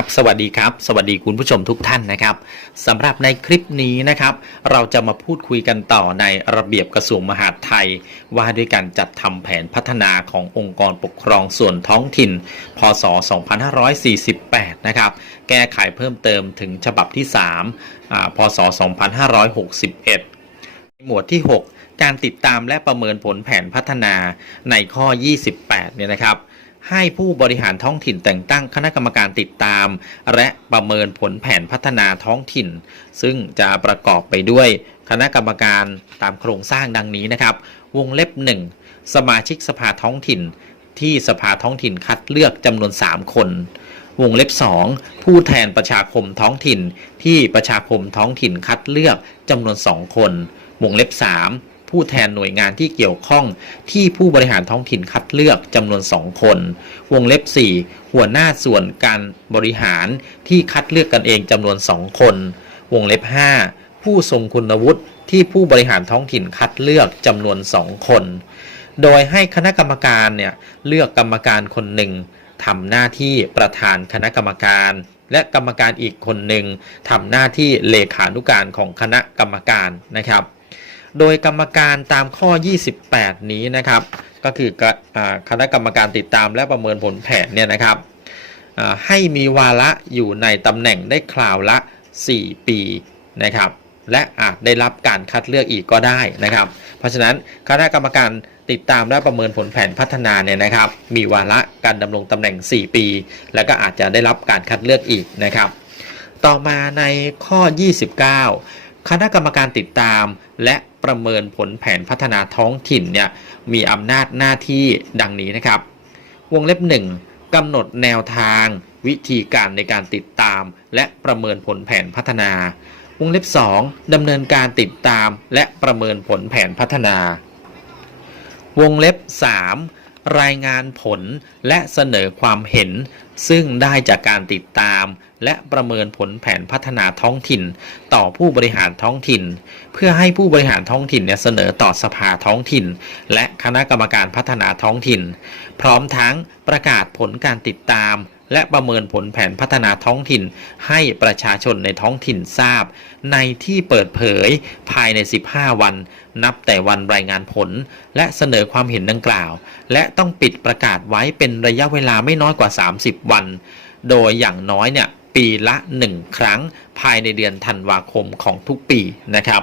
ครับสวัสดีครับสวัสดีคุณผู้ชมทุกท่านนะครับสำหรับในคลิปนี้นะครับ เราจะมาพูดคุยกันต่อในระเบียบกระทรวงมหาดไทย ว่าด้วยการจัดทำแผนพัฒนาขององค์กรปกครองส่วนท้องถิ่น พศ 2548 นะครับ แก้ไขเพิ่มเติมถึงฉบับที่3พศ 2561 หมวดที่ 6 การติดตามและประเมินผลแผนพัฒนาในข้อ 28 เนี่ยนะครับ ให้ผู้บริหารท้องถิ่นแต่งตั้งคณะกรรมการติดตาม และประเมินผลแผนพัฒนาท้องถิ่น ซึ่งจะประกอบไปด้วยคณะกรรมการตามโครงสร้างดังนี้นะครับ วงเล็บ 1 สมาชิกสภาท้องถิ่น ที่สภาท้องถิ่นคัดเลือกจำนวน 3 คน วงเล็บ 2 ผู้แทนประชาคมท้องถิ่น ที่ประชาคมท้องถิ่นคัดเลือกจำนวน 2 คน วงเล็บ 3 ผู้แทนหน่วยงานที่เกี่ยวข้องที่ผู้บริหารท้องถิ่นคัดเลือกจำนวน 2 คน วงเล็บ 4 หัวหน้าส่วนการบริหารที่คัดเลือกกันเองจำนวน 2 คน วงเล็บ 5 ผู้ทรงคุณวุฒิที่ผู้บริหารท้องถิ่นคัดเลือกจำนวน 2 คน โดยให้คณะกรรมการเนี่ยเลือกกรรมการคนหนึ่งทำหน้าที่ประธานคณะกรรมการ และกรรมการอีกคนหนึ่งทำหน้าที่เลขานุการของคณะกรรมการนะครับ โดยกรรมการตามข้อ 28 นี้นะครับ ก็คือคณะกรรมการติดตามและประเมินผลแผนเนี่ยนะครับให้มีวาระอยู่ในตำแหน่งได้คราวละ 4 ปีนะครับและอาจได้รับการคัดเลือกอีกก็ได้นะครับ เพราะฉะนั้นคณะกรรมการติดตามและประเมินผลแผนพัฒนาเนี่ยนะครับ มีวาระการดำรงตำแหน่ง 4 ปี แล้วก็อาจจะได้รับการคัดเลือกอีกนะครับ ต่อมาในข้อ 29 คณะกรรมการติดตาม และประเมินผลแผนพัฒนาท้องถิ่นเนี่ยมีอำนาจหน้าที่ดังนี้นะครับ วงเล็บ 1กำหนดแนวทาง วิธีการในการติดตาม และประเมินผลแผนพัฒนาวงเล็บ 2ดำเนินการติดตาม และประเมินผลแผนพัฒนา วงเล็บ 3 รายงานผลและเสนอความเห็น ซึ่งได้จากการติดตาม และประเมินผลแผนพัฒนาท้องถิ่น ต่อผู้บริหารท้องถิ่น เพื่อให้ผู้บริหารท้องถิ่นเนี่ยเสนอต่อสภาท้องถิ่น และคณะกรรมการพัฒนาท้องถิ่น พร้อมทั้งประกาศผลการติดตาม และประเมินผลแผนพัฒนาท้องถิ่นให้ประชาชนในท้องถิ่นทราบ ในที่เปิดเผยภายใน 15 วัน นับแต่วันรายงานผล และเสนอความเห็นดังกล่าว และต้องปิดประกาศไว้เป็นระยะเวลาไม่น้อยกว่า 30 วัน โดยอย่างน้อยเนี่ยปีละ 1 ครั้งภายในเดือนธันวาคมของทุกปีนะครับ